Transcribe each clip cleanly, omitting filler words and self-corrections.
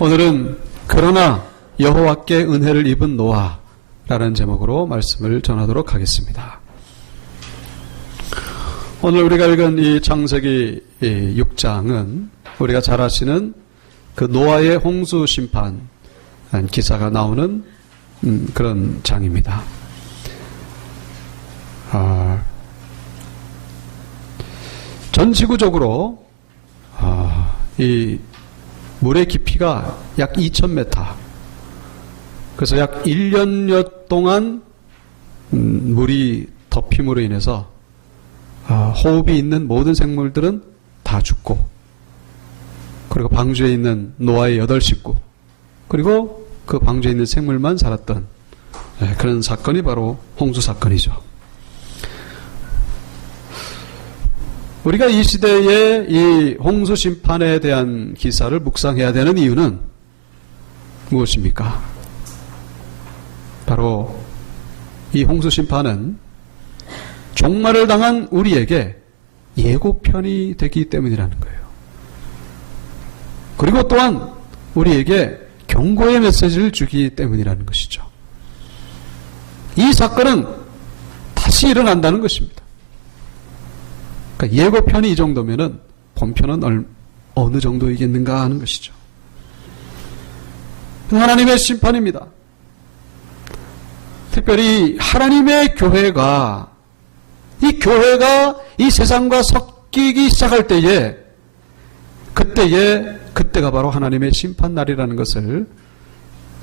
오늘은 그러나 여호와께 은혜를 입은 노아라는 제목으로 말씀을 전하도록 하겠습니다. 오늘 우리가 읽은 이 창세기 6장은 우리가 잘 아시는 그 노아의 홍수 심판 기사가 나오는 그런 장입니다. 전 지구적으로 이 물의 깊이가 약 2000m, 그래서 약 1년여 동안 물이 덮임으로 인해서 호흡이 있는 모든 생물들은 다 죽고, 그리고 방주에 있는 노아의 8식구, 그리고 그 방주에 있는 생물만 살았던 그런 사건이 바로 홍수 사건이죠. 우리가 이 시대에 이 홍수 심판에 대한 기사를 묵상해야 되는 이유는 무엇입니까? 바로 이 홍수 심판은 종말을 당한 우리에게 예고편이 되기 때문이라는 거예요. 그리고 또한 우리에게 경고의 메시지를 주기 때문이라는 것이죠. 이 사건은 다시 일어난다는 것입니다. 그러니까 예고편이 이 정도면은 본편은 어느 정도이겠는가 하는 것이죠. 하나님의 심판입니다. 특별히 하나님의 교회가 이 세상과 섞이기 시작할 때에 그때가 바로 하나님의 심판 날이라는 것을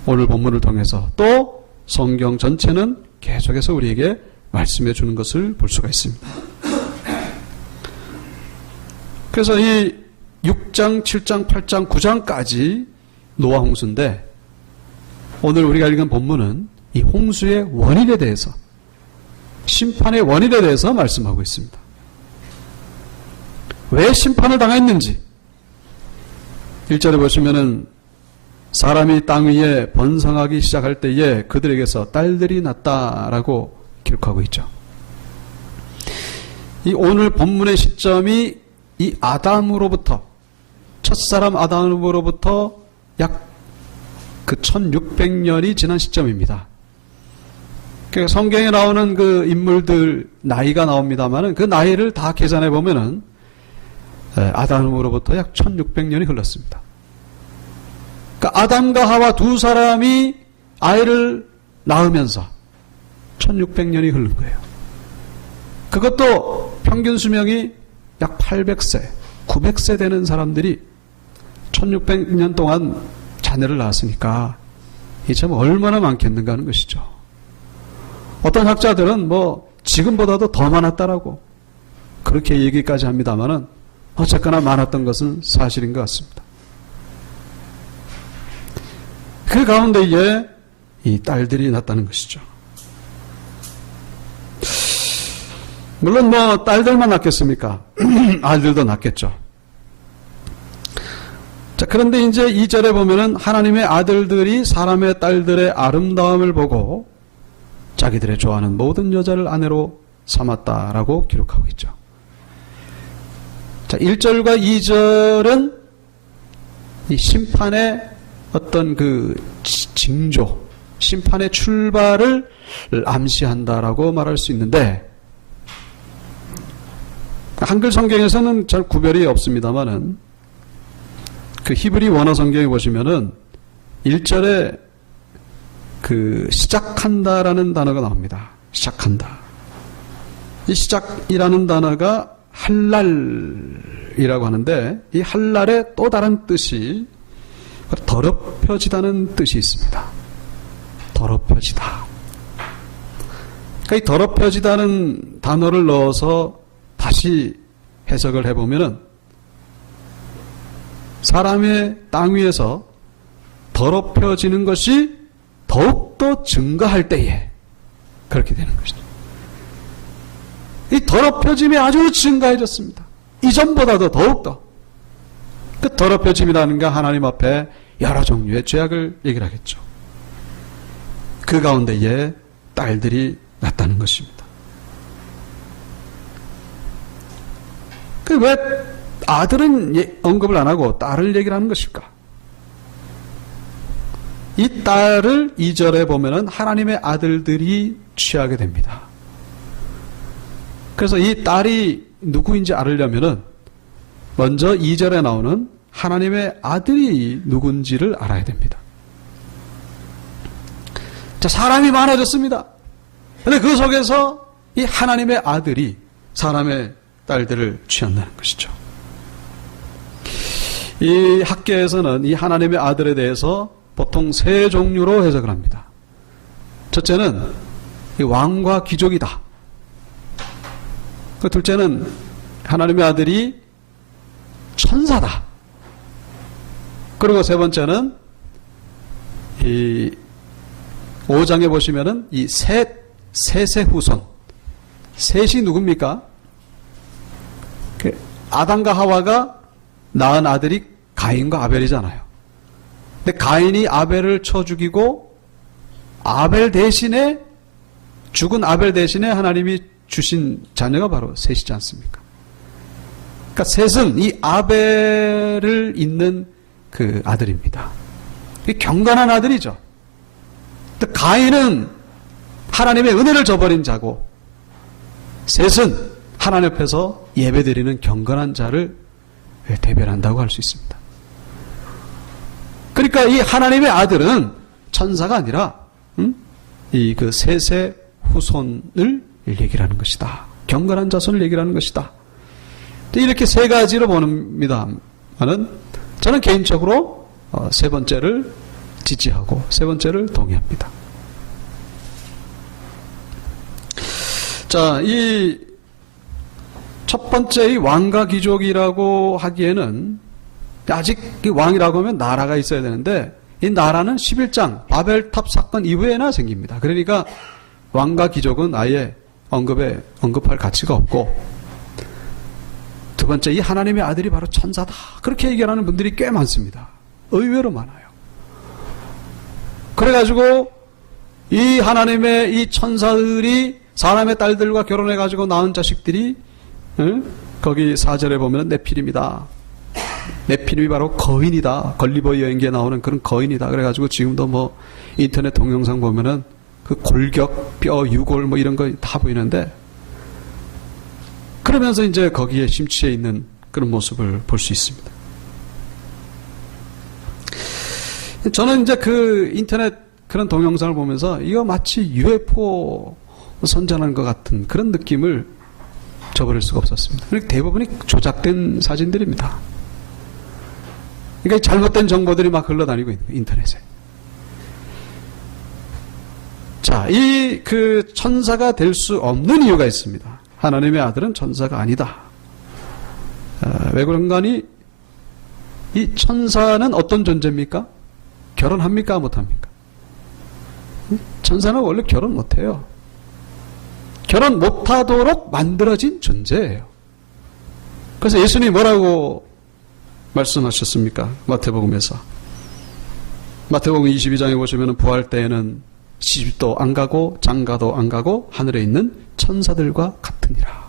오늘 본문을 통해서 또 성경 전체는 계속해서 우리에게 말씀해 주는 것을 볼 수가 있습니다. 그래서 이 6장, 7장, 8장, 9장까지 노아 홍수인데, 오늘 우리가 읽은 본문은 이 홍수의 원인에 대해서, 심판의 원인에 대해서 말씀하고 있습니다. 왜 심판을 당했는지 1절에 보시면은 사람이 땅 위에 번성하기 시작할 때에 그들에게서 딸들이 났다라고 기록하고 있죠. 이 오늘 본문의 시점이 이 아담으로부터, 첫사람 아담으로부터 약 그 1600년이 지난 시점입니다. 그러니까 성경에 나오는 그 인물들 나이가 나옵니다만은 그 나이를 다 계산해 보면은 아담으로부터 약 1600년이 흘렀습니다. 그러니까 아담과 하와 두 사람이 아이를 낳으면서 1600년이 흐른 거예요. 그것도 평균 수명이 약 800세, 900세 되는 사람들이 1600년 동안 자녀를 낳았으니까 이 참 얼마나 많겠는가 하는 것이죠. 어떤 학자들은 지금보다도 더 많았다라고 그렇게 얘기까지 합니다만은 어쨌거나 많았던 것은 사실인 것 같습니다. 그 가운데에 이 딸들이 났다는 것이죠. 물론 딸들만 낳겠습니까? 아들도 낳겠죠. 자, 그런데 이제 2절에 보면은 하나님의 아들들이 사람의 딸들의 아름다움을 보고 자기들의 좋아하는 모든 여자를 아내로 삼았다라고 기록하고 있죠. 자, 1절과 2절은 이 심판의 어떤 그 징조, 심판의 출발을 암시한다라고 말할 수 있는데, 한글 성경에서는 잘 구별이 없습니다만은 그 히브리 원어 성경에 보시면은 1절에 그 시작한다라는 단어가 나옵니다. 시작한다. 이 시작이라는 단어가 할랄이라고 하는데, 이 할랄의 또 다른 뜻이 더럽혀지다는 뜻이 있습니다. 더럽혀지다. 그러니까 이 더럽혀지다는 단어를 넣어서 다시 해석을 해보면은 사람의 땅 위에서 더럽혀지는 것이 더욱더 증가할 때에 그렇게 되는 것이죠. 이 더럽혀짐이 아주 증가해졌습니다. 이전보다도 더욱더. 그 더럽혀짐이라는 게 하나님 앞에 여러 종류의 죄악을 얘기를 하겠죠. 그 가운데에 딸들이 났다는 것입니다. 왜 아들은 언급을 안 하고 딸을 얘기를 하는 것일까? 이 딸을 2절에 보면은 하나님의 아들들이 취하게 됩니다. 그래서 이 딸이 누구인지 알으려면은 먼저 2절에 나오는 하나님의 아들이 누군지를 알아야 됩니다. 자, 사람이 많아졌습니다. 근데 그 속에서 이 하나님의 아들이 사람의 딸들을 취한다는 것이죠. 이 학계에서는 이 하나님의 아들에 대해서 보통 세 종류로 해석을 합니다. 첫째는 이 왕과 귀족이다. 그 둘째는 하나님의 아들이 천사다. 그리고 세 번째는 이 5장에 보시면은 이 셋의 후손. 셋이 누굽니까? 아담과 하와가 낳은 아들이 가인과 아벨이잖아요. 근데 가인이 아벨을 쳐 죽이고 죽은 아벨 대신에 하나님이 주신 자녀가 바로 셋이지 않습니까? 그러니까 셋은 이 아벨을 잇는 그 아들입니다. 경건한 아들이죠. 가인은 하나님의 은혜를 저버린 자고, 셋은 하나님 앞에서 예배드리는 경건한 자를 대변한다고 할 수 있습니다. 그러니까 이 하나님의 아들은 천사가 아니라 이 그 셋의 후손을 얘기를 하는 것이다. 경건한 자손을 얘기를 하는 것이다. 이렇게 세 가지로 봅니다만은 저는 개인적으로 세 번째를 지지하고 세 번째를 동의합니다. 자, 이 첫 번째 이 왕과 귀족이라고 하기에는 아직 왕이라고 하면 나라가 있어야 되는데 이 나라는 11장 바벨탑 사건 이후에나 생깁니다. 그러니까 왕과 귀족은 아예 언급할 가치가 없고, 두 번째 이 하나님의 아들이 바로 천사다. 그렇게 얘기하는 분들이 꽤 많습니다. 의외로 많아요. 그래가지고 이 하나님의 이 천사들이 사람의 딸들과 결혼해가지고 낳은 자식들이 거기 4절에 보면 네피림이다. 네피림이 바로 거인이다. 걸리버 여행기에 나오는 그런 거인이다. 그래가지고 지금도 뭐 인터넷 동영상 보면은 그 골격, 뼈, 유골 뭐 이런 거 다 보이는데, 그러면서 이제 거기에 심취해 있는 그런 모습을 볼 수 있습니다. 저는 이제 그 인터넷 그런 동영상을 보면서 이거 마치 UFO 선전하는 것 같은 그런 느낌을 저버릴 수가 없었습니다. 대부분이 조작된 사진들입니다. 그러니까 잘못된 정보들이 막 흘러다니고 있는 거예요, 인터넷에. 자, 이 그 천사가 될 수 없는 이유가 있습니다. 하나님의 아들은 천사가 아니다. 왜 그런가니? 이 천사는 어떤 존재입니까? 결혼합니까? 못합니까? 천사는 원래 결혼 못해요. 결혼 못하도록 만들어진 존재예요. 그래서 예수님이 뭐라고 말씀하셨습니까? 마태복음에서. 마태복음 22장에 보시면 부활 때에는 시집도 안 가고 장가도 안 가고 하늘에 있는 천사들과 같으니라.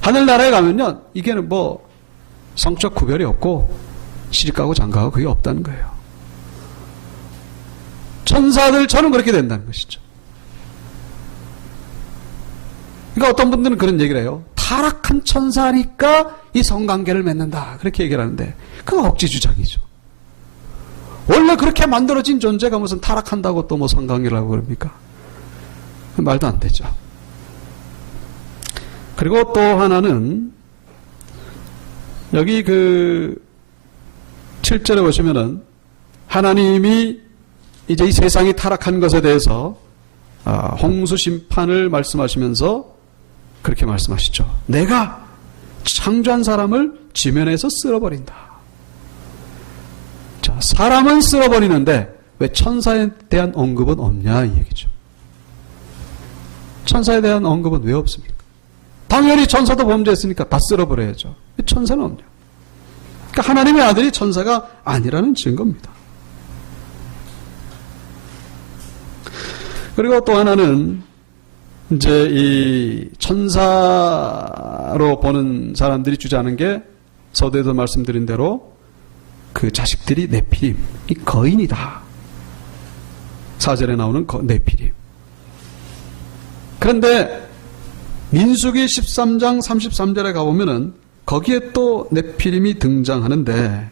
하늘나라에 가면요, 이게는 뭐 성적 구별이 없고 시집가고 장가가고 그게 없다는 거예요. 천사들처럼 그렇게 된다는 것이죠. 그러니까 어떤 분들은 그런 얘기를 해요. 타락한 천사니까 이 성관계를 맺는다. 그렇게 얘기를 하는데 그건 억지 주장이죠. 원래 그렇게 만들어진 존재가 무슨 타락한다고 또 뭐 성관계를 하고 그럽니까? 말도 안 되죠. 그리고 또 하나는 여기 그 7절에 보시면은 하나님이 이제 이 세상이 타락한 것에 대해서 홍수 심판을 말씀하시면서 그렇게 말씀하시죠. 내가 창조한 사람을 지면에서 쓸어버린다. 자, 사람은 쓸어버리는데 왜 천사에 대한 언급은 없냐 이 얘기죠. 천사에 대한 언급은 왜 없습니까? 당연히 천사도 범죄했으니까 다 쓸어버려야죠. 천사는 없냐. 그러니까 하나님의 아들이 천사가 아니라는 증거입니다. 그리고 또 하나는 이제 이 천사로 보는 사람들이 주장하는 게 서두에도 말씀드린 대로 그 자식들이 네피림, 이 거인이다. 4절에 나오는 네피림. 그런데 민수기 13장 33절에 가보면은 거기에 또 네피림이 등장하는데,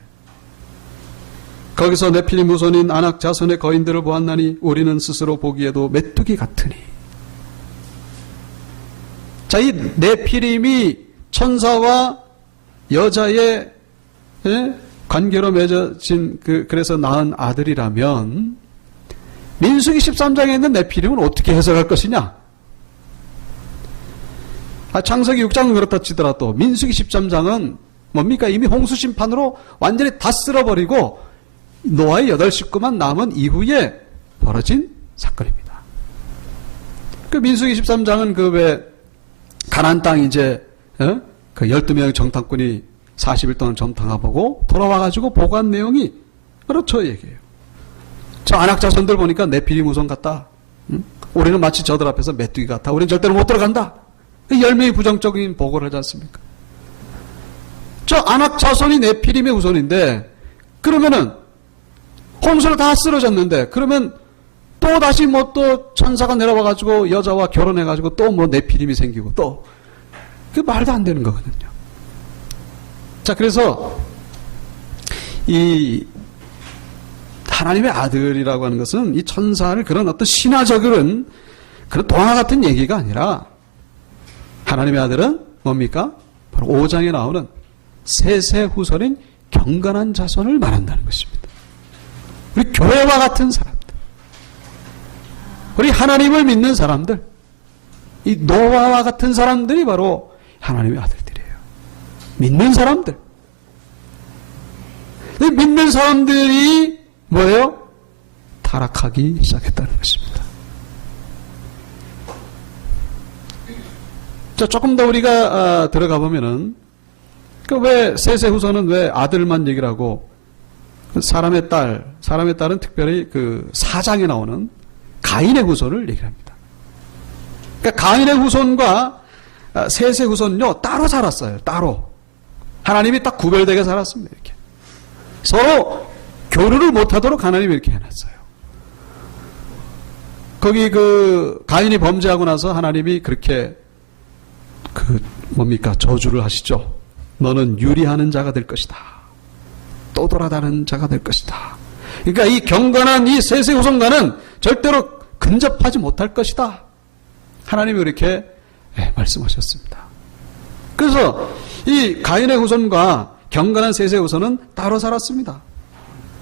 거기서 네피림 후손인 아낙 자손의 거인들을 보았나니 우리는 스스로 보기에도 메뚜기 같으니. 자, 이 네피림이 천사와 여자의 관계로 맺어진 그래서 낳은 아들이라면 민수기 13장에 있는 네피림은 어떻게 해석할 것이냐? 창세기 6장은 그렇다 치더라도 민수기 13장은 뭡니까? 이미 홍수심판으로 완전히 다 쓸어버리고 노아의 8식구만 남은 이후에 벌어진 사건입니다. 그 민수기 13장은 그 왜 가나안 땅 이제 그 12명의 정탐꾼이 40일 동안 정탐해보고 돌아와가지고 보고한 내용이 바로 저 얘기예요. 저 아낙 자손들 보니까 네피림 후손 같다. 우리는 마치 저들 앞에서 메뚜기 같아. 우리는 절대로 못 들어간다. 10명이 부정적인 보고를 하지 않습니까? 저 아낙 자손이 네피림의 후손인데, 그러면은 홍수로 다 쓰러졌는데, 그러면 또 다시 뭐 또 천사가 내려와가지고 여자와 결혼해가지고 또 뭐 네피림이 생기고 또, 그 말도 안 되는 거거든요. 자, 그래서 이 하나님의 아들이라고 하는 것은 이 천사를 그런 어떤 신화적인 그런 동화 같은 얘기가 아니라, 하나님의 아들은 뭡니까? 바로 5장에 나오는 셋의 후손인 경건한 자손을 말한다는 것입니다. 우리 교회와 같은 사람들, 우리 하나님을 믿는 사람들, 이 노아와 같은 사람들이 바로 하나님의 아들들이에요. 믿는 사람들. 믿는 사람들이 뭐예요? 타락하기 시작했다는 것입니다. 자, 조금 더 우리가 들어가 보면은, 그 왜 셋의 후손은 왜 아들만 얘기를 하고, 사람의 딸은 특별히 그 4장에 나오는 가인의 후손을 얘기를 합니다. 그러니까 가인의 후손과 셋의 후손은요, 따로 살았어요. 따로. 하나님이 딱 구별되게 살았습니다. 이렇게. 서로 교류를 못하도록 하나님이 이렇게 해놨어요. 거기 그 가인이 범죄하고 나서 하나님이 그렇게 뭡니까? 저주를 하시죠. 너는 유리하는 자가 될 것이다. 떠돌아다니는 자가 될 것이다. 그러니까 이 경건한 이 셋의 후손과는 절대로 근접하지 못할 것이다. 하나님이 그렇게 말씀하셨습니다. 그래서 이 가인의 후손과 경건한 셋의 후손은 따로 살았습니다.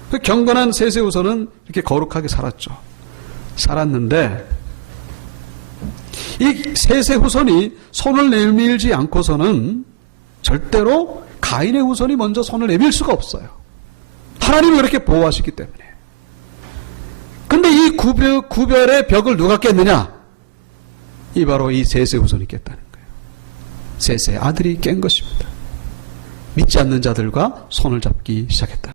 그 경건한 셋의 후손은 이렇게 거룩하게 살았는데, 이 셋의 후손이 손을 내밀지 않고서는 절대로 가인의 후손이 먼저 손을 내밀 수가 없어요. 하나님이 그렇게 보호하시기 때문에. 근데 이 구별의 벽을 누가 깼느냐? 이 바로 이 셋의 후손이 깼다는 거예요. 셋의 아들이 깬 것입니다. 믿지 않는 자들과 손을 잡기 시작했다.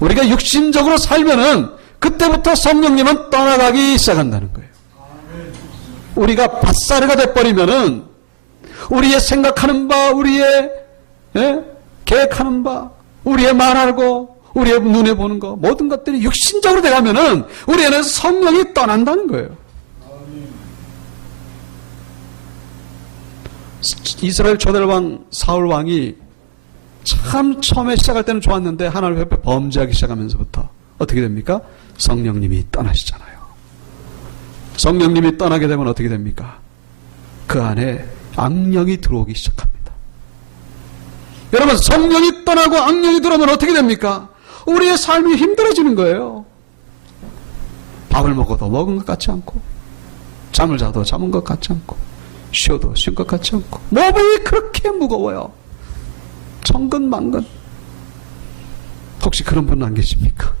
우리가 육신적으로 살면은 그때부터 성령님은 떠나가기 시작한다는 거예요. 우리가 밭사르가 돼버리면은 우리의 생각하는 바, 우리의 계획하는 바, 우리의 말하고 우리의 눈에 보는 거 모든 것들이 육신적으로 돼가면은 우리 안에서 성령이 떠난다는 거예요. 이스라엘 초대왕 사울 왕이 참 처음에 시작할 때는 좋았는데 하나님 앞에 범죄하기 시작하면서부터 어떻게 됩니까? 성령님이 떠나시잖아요. 성령님이 떠나게 되면 어떻게 됩니까? 그 안에 악령이 들어오기 시작합니다. 여러분, 성령이 떠나고 악령이 들어오면 어떻게 됩니까? 우리의 삶이 힘들어지는 거예요. 밥을 먹어도 먹은 것 같지 않고, 잠을 자도 잠은 것 같지 않고, 쉬어도 쉰 것 같지 않고, 몸이 그렇게 무거워요. 천근만근. 혹시 그런 분 안 계십니까?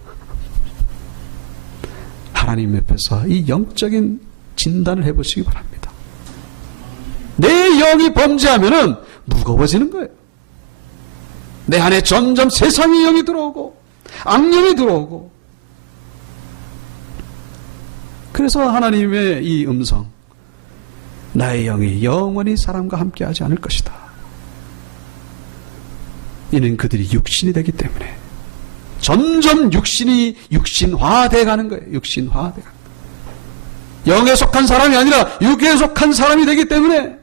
하나님 옆에서 이 영적인 진단을 해보시기 바랍니다. 내 영이 범죄하면은 무거워지는 거예요. 내 안에 점점 세상의 영이 들어오고 악령이 들어오고, 그래서 하나님의 이 음성, 나의 영이 영원히 사람과 함께하지 않을 것이다. 이는 그들이 육신이 되기 때문에 점점 육신이 육신화돼 가는 거예요. 육신화돼 가는 거예요. 영에 속한 사람이 아니라 육에 속한 사람이 되기 때문에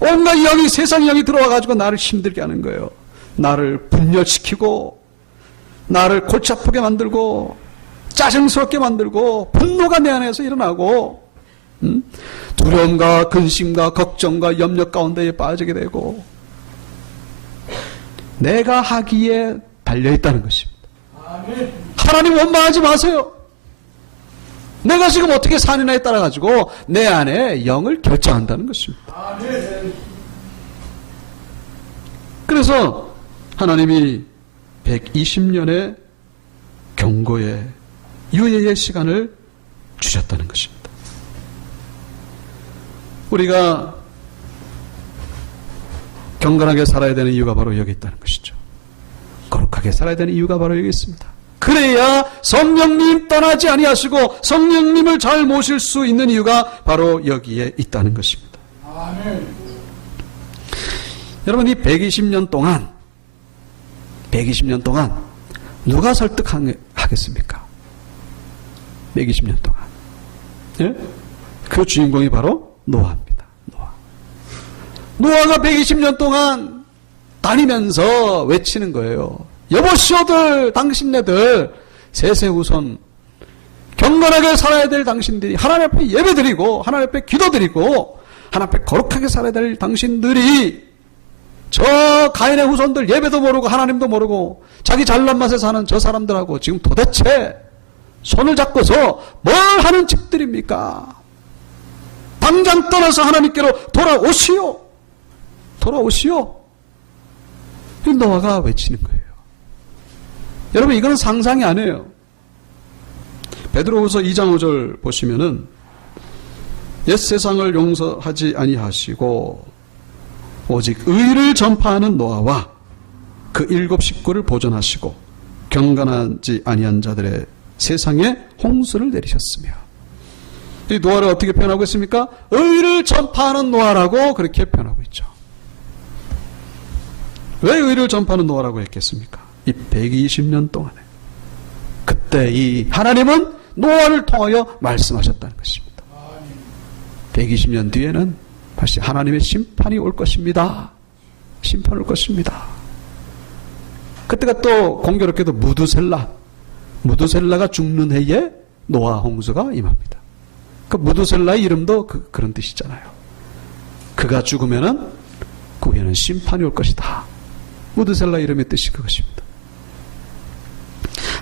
온갖 영이, 세상의 영이 들어와가지고 나를 힘들게 하는 거예요. 나를 분열시키고, 나를 골치 아프게 만들고, 짜증스럽게 만들고, 분노가 내 안에서 일어나고, 두려움과 근심과 걱정과 염려 가운데에 빠지게 되고, 내가 하기에 달려있다는 것입니다. 하나님 원망하지 마세요. 내가 지금 어떻게 사느냐에 따라가지고 내 안에 영을 결정한다는 것입니다. 그래서 하나님이 120년의 경고의 유예의 시간을 주셨다는 것입니다. 우리가 경건하게 살아야 되는 이유가 바로 여기 있다는 것이죠. 거룩하게 살아야 되는 이유가 바로 여기 있습니다. 그래야 성령님 떠나지 아니하시고 성령님을 잘 모실 수 있는 이유가 바로 여기에 있다는 것입니다. 아멘. 여러분, 이 120년 동안 누가 설득하겠습니까? 120년 동안. 예? 그 주인공이 바로 노아입니다. 노아가 120년 동안 다니면서 외치는 거예요. 여보시오들, 당신네들, 세세우선 경건하게 살아야 될 당신들이, 하나님 앞에 예배드리고 하나님 앞에 기도드리고 하나님 앞에 거룩하게 살아야 될 당신들이 저 가인의 후손들 예배도 모르고 하나님도 모르고 자기 잘난 맛에 사는 저 사람들하고 지금 도대체 손을 잡고서 뭘 하는 집들입니까? 당장 떠나서 하나님께로 돌아오시오. 노아가 외치는 거예요. 여러분, 이거는 상상이 아니에요. 베드로후서 2장 5절 보시면은 옛 세상을 용서하지 아니하시고 오직 의를 전파하는 노아와 그 7 식구를 보존하시고 경건하지 아니한 자들의 세상에 홍수를 내리셨으며, 이 노아를 어떻게 표현하고 있습니까? 의를 전파하는 노아라고 그렇게 표현하고 있죠. 왜 의를 전파하는 노아라고 했겠습니까? 이 120년 동안에 그때 이 하나님은 노아를 통하여 말씀하셨다는 것입니다. 120년 뒤에는 다시 하나님의 심판이 올 것입니다. 심판 올 것입니다. 그때가 또 공교롭게도 무두셀라가 죽는 해에 노아 홍수가 임합니다. 그 무두셀라의 이름도 그런 뜻이잖아요. 그가 죽으면은 그 후에는 심판이 올 것이다. 무두셀라 이름의 뜻이 그것입니다.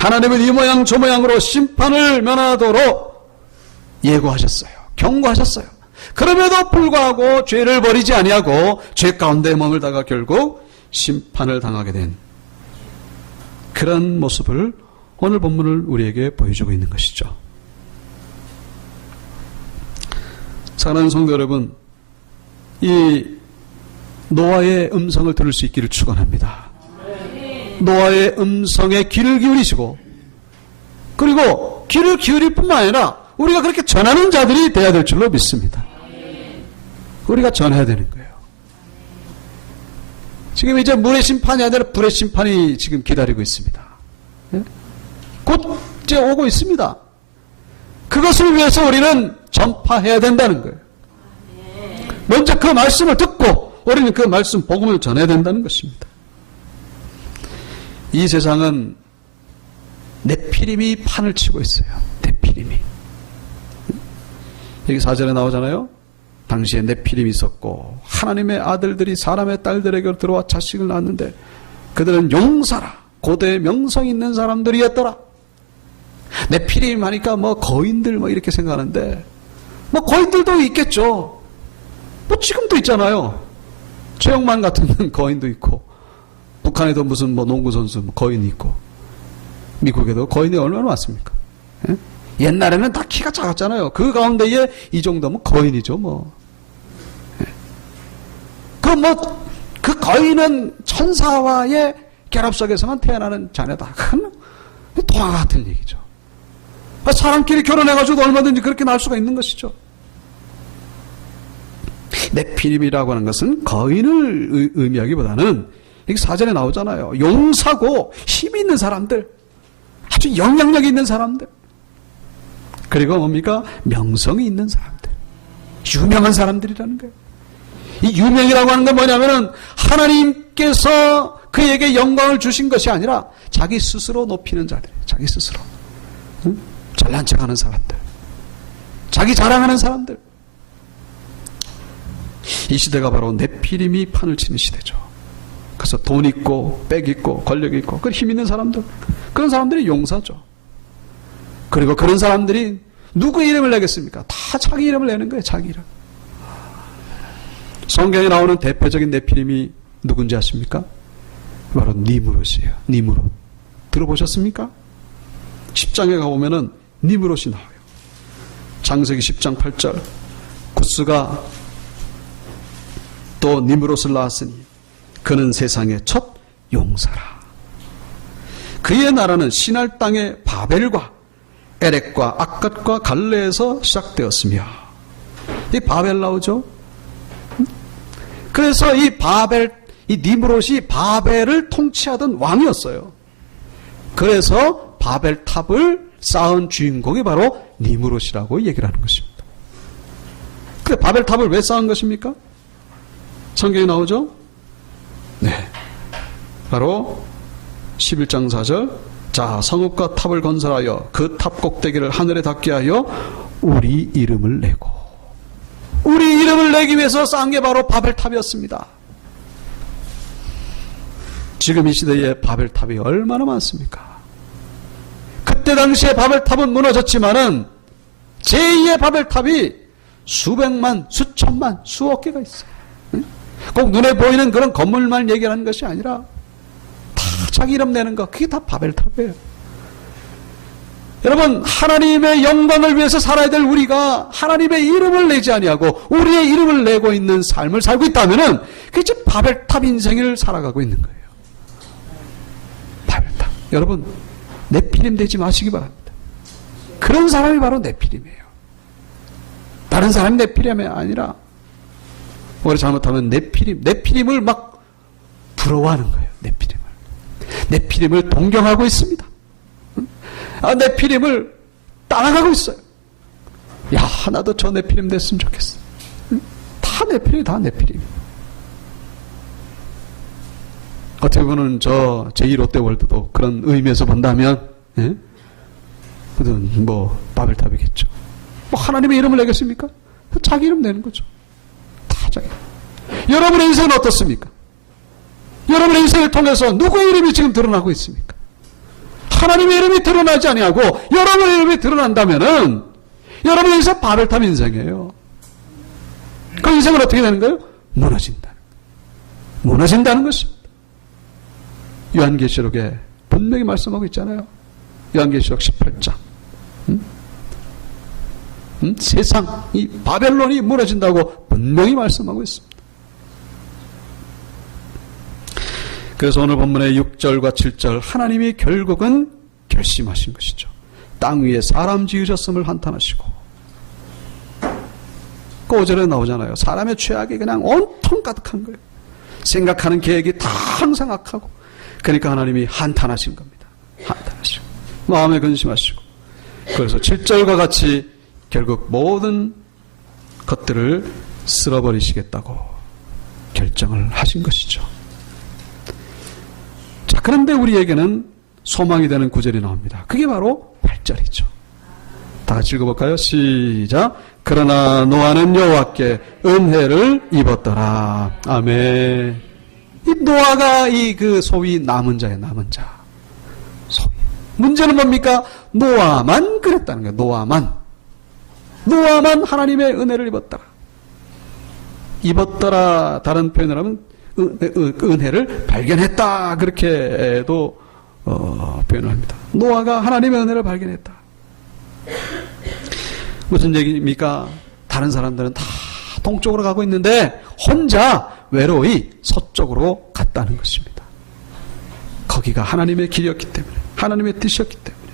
하나님은 이 모양 저 모양으로 심판을 면하도록 예고하셨어요. 경고하셨어요. 그럼에도 불구하고 죄를 버리지 아니하고 죄 가운데 머물다가 결국 심판을 당하게 된 그런 모습을 오늘 본문을 우리에게 보여주고 있는 것이죠. 사랑하는 성도 여러분, 이 노아의 음성을 들을 수 있기를 축원합니다. 노아의 음성에 귀를 기울이시고, 그리고 귀를 기울일 뿐만 아니라 우리가 그렇게 전하는 자들이 되어야 될 줄로 믿습니다. 우리가 전해야 되는 거예요. 지금 이제 물의 심판이 아니라 불의 심판이 지금 기다리고 있습니다. 곧 이제 오고 있습니다. 그것을 위해서 우리는 전파해야 된다는 거예요. 먼저 그 말씀을 듣고 우리는 그 말씀 복음을 전해야 된다는 것입니다. 이 세상은 네피림이 판을 치고 있어요. 네피림이. 여기 4절에 나오잖아요. 당시에 네피림이 있었고 하나님의 아들들이 사람의 딸들에게 들어와 자식을 낳았는데 그들은 용사라, 고대의 명성 있는 사람들이었더라. 네피림 하니까 뭐 거인들 뭐 이렇게 생각하는데 뭐 거인들도 있겠죠. 뭐 지금도 있잖아요. 최영만 같은 거인도 있고 북한에도 무슨 뭐 농구 선수 뭐 거인이 있고 미국에도 거인이 얼마나 많습니까? 예? 옛날에는 다 키가 작았잖아요. 그 가운데에 이 정도면 거인이죠, 뭐. 예. 그 거인은 천사와의 결합 속에서만 태어나는 자녀다. 그건 동화 같은 얘기죠. 사람끼리 결혼해가지고 얼마든지 그렇게 날 수가 있는 것이죠. 네피림이라고 하는 것은 거인을 의미하기보다는 여기 사전에 나오잖아요. 용사고 힘 있는 사람들, 아주 영향력 있는 사람들, 그리고 뭡니까? 명성이 있는 사람들, 유명한 사람들이라는 거예요. 이 유명이라고 하는 건 뭐냐면은 하나님께서 그에게 영광을 주신 것이 아니라 자기 스스로 높이는 자들, 자기 스스로. 응? 잘난 척하는 사람들, 자기 자랑하는 사람들. 이 시대가 바로 네피림이 판을 치는 시대죠. 그래서 돈 있고 빽 있고 권력 있고 그 힘 있는 사람들, 그런 사람들이 용사죠. 그리고 그런 사람들이 누구의 이름을 내겠습니까? 다 자기 이름을 내는 거예요. 자기 이름. 성경에 나오는 대표적인 네피림이 누군지 아십니까? 바로 니무롯이에요. 니무롯. 들어보셨습니까? 10장에 가보면은 니무롯이 나와요. 창세기 10장 8절. 구스가 또 니무롯을 낳았으니 그는 세상의 첫 용사라. 그의 나라는 시날 땅의 바벨과 에렉과 악갓과 갈레에서 시작되었으며, 이 바벨 나오죠? 그래서 이 니무롯이 바벨을 통치하던 왕이었어요. 그래서 바벨 탑을 쌓은 주인공이 바로 니무롯이라고 얘기를 하는 것입니다. 근데 바벨 탑을 왜 쌓은 것입니까? 성경에 나오죠? 네. 바로 11장 4절. 자, 성읍과 탑을 건설하여 그 탑 꼭대기를 하늘에 닿게 하여 우리 이름을 내고. 우리 이름을 내기 위해서 쌓은 게 바로 바벨탑이었습니다. 지금 이 시대에 바벨탑이 얼마나 많습니까? 그때 당시에 바벨탑은 무너졌지만은 제2의 바벨탑이 수백만, 수천만, 수억 개가 있어요. 꼭 눈에 보이는 그런 건물만 얘기하는 것이 아니라 다 자기 이름 내는 거, 그게 다 바벨탑이에요. 여러분, 하나님의 영광을 위해서 살아야 될 우리가 하나님의 이름을 내지 아니하고 우리의 이름을 내고 있는 삶을 살고 있다면은 그게 지금 바벨탑 인생을 살아가고 있는 거예요. 바벨탑. 여러분, 네피림 되지 마시기 바랍니다. 그런 사람이 바로 네피림이에요. 다른 사람이 네피림이 아니라 우리 잘못하면 네피림을 막 부러워하는 거예요. 네피림을 동경하고 있습니다. 네피림을 따라가고 있어요. 야, 나도 저 네피림 됐으면 좋겠어. 다 네피림. 어떻게 보면 저 제2롯데월드도 그런 의미에서 본다면, 예? 뭐 바벨탑이겠죠. 뭐 하나님의 이름을 내겠습니까? 자기 이름 내는 거죠. 다 자기. 여러분의 인생은 어떻습니까? 여러분의 인생을 통해서 누구의 이름이 지금 드러나고 있습니까? 하나님의 이름이 드러나지 아니하고 여러분의 이름이 드러난다면은 여러분의 인생 바벨탑 인생이에요. 그 인생은 어떻게 되는 거예요? 무너진다는 것입니다. 요한계시록에 분명히 말씀하고 있잖아요. 요한계시록 18장. 세상, 이 바벨론이 무너진다고 분명히 말씀하고 있습니다. 그래서 오늘 본문의 6절과 7절 하나님이 결국은 결심하신 것이죠. 땅 위에 사람 지으셨음을 한탄하시고, 그 5절에 나오잖아요. 사람의 죄악이 그냥 온통 가득한 거예요. 생각하는 계획이 다 항상 악하고, 그러니까 하나님이 한탄하신 겁니다. 한탄하시고 마음에 근심하시고, 그래서 7절과 같이 결국 모든 것들을 쓸어버리시겠다고 결정을 하신 것이죠. 자, 그런데 우리에게는 소망이 되는 구절이 나옵니다. 그게 바로 8절이죠. 다 같이 읽어볼까요? 시작. 그러나 노아는 여호와께 은혜를 입었더라. 아멘. 이 노아가 그 소위 남은 자예요. 남은 자. 소위. 문제는 뭡니까? 노아만 그랬다는 거예요. 노아만 하나님의 은혜를 입었더라. 입었더라, 다른 표현을 하면 은혜를 발견했다, 그렇게도 표현을 합니다. 노아가 하나님의 은혜를 발견했다. 무슨 얘기입니까? 다른 사람들은 다 동쪽으로 가고 있는데 혼자 외로이 서쪽으로 갔다는 것입니다. 거기가 하나님의 길이었기 때문에, 하나님의 뜻이었기 때문에.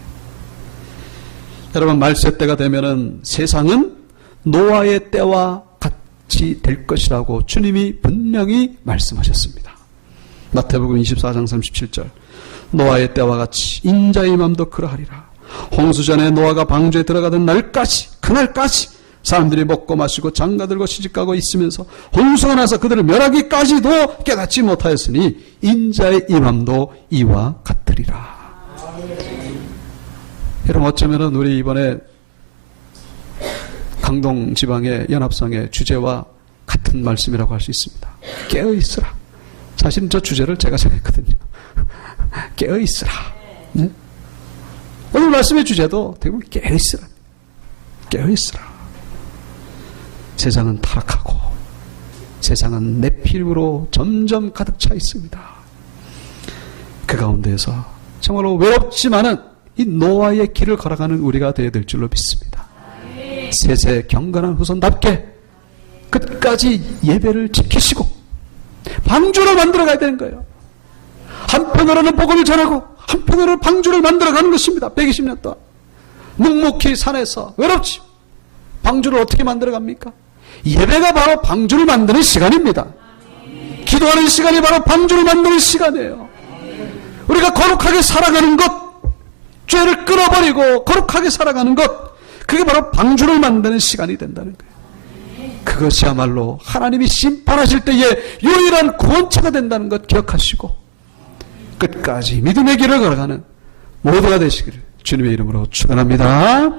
여러분, 말세 때가 되면은 세상은 노아의 때와 같이 될 것이라고 주님이 분명히 말씀하셨습니다. 마태복음 24장 37절. 노아의 때와 같이 인자의 맘도 그러하리라. 홍수전에 노아가 방주에 들어가던 날까지, 그날까지 사람들이 먹고 마시고 장가들고 시집가고 있으면서 홍수가 나서 그들을 멸하기까지도 깨닫지 못하였으니 인자의 임함도 이와 같으리라. 여러분, 어쩌면 우리 이번에 강동 지방의 연합성의 주제와 같은 말씀이라고 할 수 있습니다. 깨어있으라. 사실은 저 주제를 제가 정했거든요. 깨어있으라. 네? 오늘 말씀의 주제도 대부분 깨어있으라. 깨어있으라. 세상은 타락하고 세상은 내피로 점점 가득 차 있습니다. 그 가운데에서 정말로 외롭지만은 이 노아의 길을 걸어가는 우리가 되어야 될 줄로 믿습니다. 세세 경건한 후손답게 끝까지 예배를 지키시고 방주를 만들어 가야 되는 거예요. 한편으로는 복음을 전하고 한편으로는 방주를 만들어 가는 것입니다. 120년 동안 묵묵히 산에서 외롭지 방주를 어떻게 만들어 갑니까? 예배가 바로 방주를 만드는 시간입니다. 기도하는 시간이 바로 방주를 만드는 시간이에요. 우리가 거룩하게 살아가는 것, 죄를 끊어버리고 거룩하게 살아가는 것, 그게 바로 방주를 만드는 시간이 된다는 거예요. 그것이야말로 하나님이 심판하실 때의 유일한 구원처가 된다는 것 기억하시고 끝까지 믿음의 길을 걸어가는 모두가 되시기를 주님의 이름으로 축원합니다.